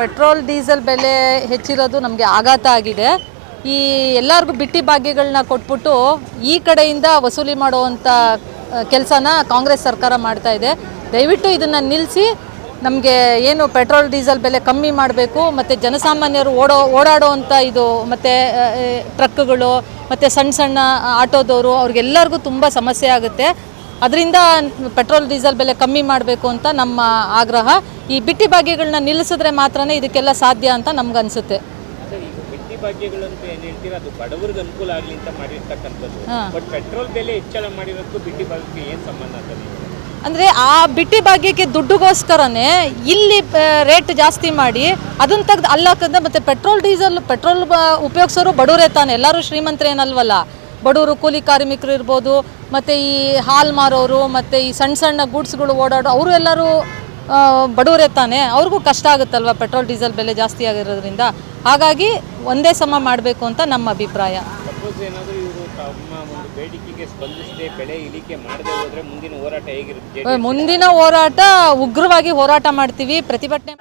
Petrol diesel ಬೆಲೆ ಹೆಚ್ಚಿರೋದು ನಮಗೆ ಆಘಾತ ಆಗಿದೆ. ಈ ಎಲ್ಲರಿಗೂ ಬಿಟ್ಟಿ ಭಾಗ್ಯಗಳನ್ನ ಕೊಟ್ಬಿಟ್ಟು ಈ ಕಡೆಯಿಂದ ವಸೂಲಿ ಮಾಡುವಂಥ ಕೆಲಸನ ಕಾಂಗ್ರೆಸ್ ಸರ್ಕಾರ ಮಾಡ್ತಾ ಇದೆ. ದಯವಿಟ್ಟು ಇದನ್ನು ನಿಲ್ಲಿಸಿ ನಮಗೆ ಏನು ಪೆಟ್ರೋಲ್ ಡೀಸೆಲ್ ಬೆಲೆ ಕಮ್ಮಿ ಮಾಡಬೇಕು, ಮತ್ತು ಜನಸಾಮಾನ್ಯರು ಓಡಾಡುವಂಥ ಇದು ಮತ್ತು ಟ್ರಕ್ಗಳು ಮತ್ತು ಸಣ್ಣ ಸಣ್ಣ ಆಟೋದವರು ಅವ್ರಿಗೆಲ್ಲರಿಗೂ ತುಂಬ ಸಮಸ್ಯೆ ಆಗುತ್ತೆ. ಅದರಿಂದ ಪೆಟ್ರೋಲ್ ಡೀಸೆಲ್ ಬೆಲೆ ಕಮ್ಮಿ ಮಾಡಬೇಕು ಅಂತ ನಮ್ಮ ಆಗ್ರಹ. ಈ ಬಿಟ್ಟಿ ಭಾಗ್ಯಗಳನ್ನ ನಿಲ್ಲಿಸಿದ್ರೆ ಮಾತ್ರನೇ ಇದಕ್ಕೆಲ್ಲ ಸಾಧ್ಯ ಅಂತ ನಮ್ಗನ್ಸುತ್ತೆ. ಬಿಟ್ಟಿ ಭಾಗ್ಯಗಳು ಅಂತ ಏನು ಹೇಳ್ತೀರಾ, ಅದು ಬಡವರಿಗೆ ಅನುಕೂಲ ಆಗಲಿ ಅಂತ ಮಾಡಿರ್ತಕ್ಕಂಥದ್ದು. ಬಟ್ ಪೆಟ್ರೋಲ್ ಬೆಲೆ ಹೆಚ್ಚಳ ಮಾಡಿರೋದಕ್ಕೂ ಬಿಟ್ಟಿ ಭಾಗ್ಯಕ್ಕೆ ಏನು ಸಂಬಂಧ ಅಂತ ಅಂದರೆ ಆ ಬಿಟ್ಟಿ ಭಾಗ್ಯಕ್ಕೆ ದುಡ್ಡುಗೋಸ್ಕರನೇ ಇಲ್ಲಿ ರೇಟ್ ಜಾಸ್ತಿ ಮಾಡಿ ಅದನ್ನು ತೆಗೆದು ಅಲ್ಲಾಕಂದ. ಮತ್ತು ಪೆಟ್ರೋಲ್ ಉಪಯೋಗಿಸೋರು ಬಡವರೇ ತಾನೆ, ಎಲ್ಲರೂ ಶ್ರೀಮಂತರೇನಲ್ವಲ್ಲ. ಬಡವರು ಕೂಲಿ ಕಾರ್ಮಿಕರು ಇರ್ಬೋದು, ಮತ್ತು ಈ ಹಾಲು ಮಾರೋರು, ಮತ್ತು ಈ ಸಣ್ಣ ಸಣ್ಣ ಗೂಡ್ಸ್ಗಳು ಓಡಾಡೋ ಅವರು ಎಲ್ಲರೂ ಬಡವರೇ ತಾನೆ. ಅವ್ರಿಗೂ ಕಷ್ಟ ಆಗುತ್ತಲ್ವ ಪೆಟ್ರೋಲ್ ಡೀಸೆಲ್ ಬೆಲೆ ಜಾಸ್ತಿ ಆಗಿರೋದ್ರಿಂದ. ಹಾಗಾಗಿ ಒಂದೇ ಸಮ ಮಾಡಬೇಕು ಅಂತ ನಮ್ಮ ಅಭಿಪ್ರಾಯ. ಸಪೋಸ್ ಏನಾದರೂ ಇವರು ತಮ್ಮ ಒಂದು ಬೇಡಿಕೆಗೆ ಸ್ಪಂದಿಸದೆ ಬೆಲೆ ಇಳಿಕೆ ಮಾಡದೆ ಹೋದರೆ ಮುಂದಿನ ಹೋರಾಟ ಹೇಗಿರುತ್ತೆ? ಮುಂದಿನ ಹೋರಾಟ ಉಗ್ರವಾಗಿ ಹೋರಾಟ ಮಾಡ್ತೀವಿ, ಪ್ರತಿಭಟನೆ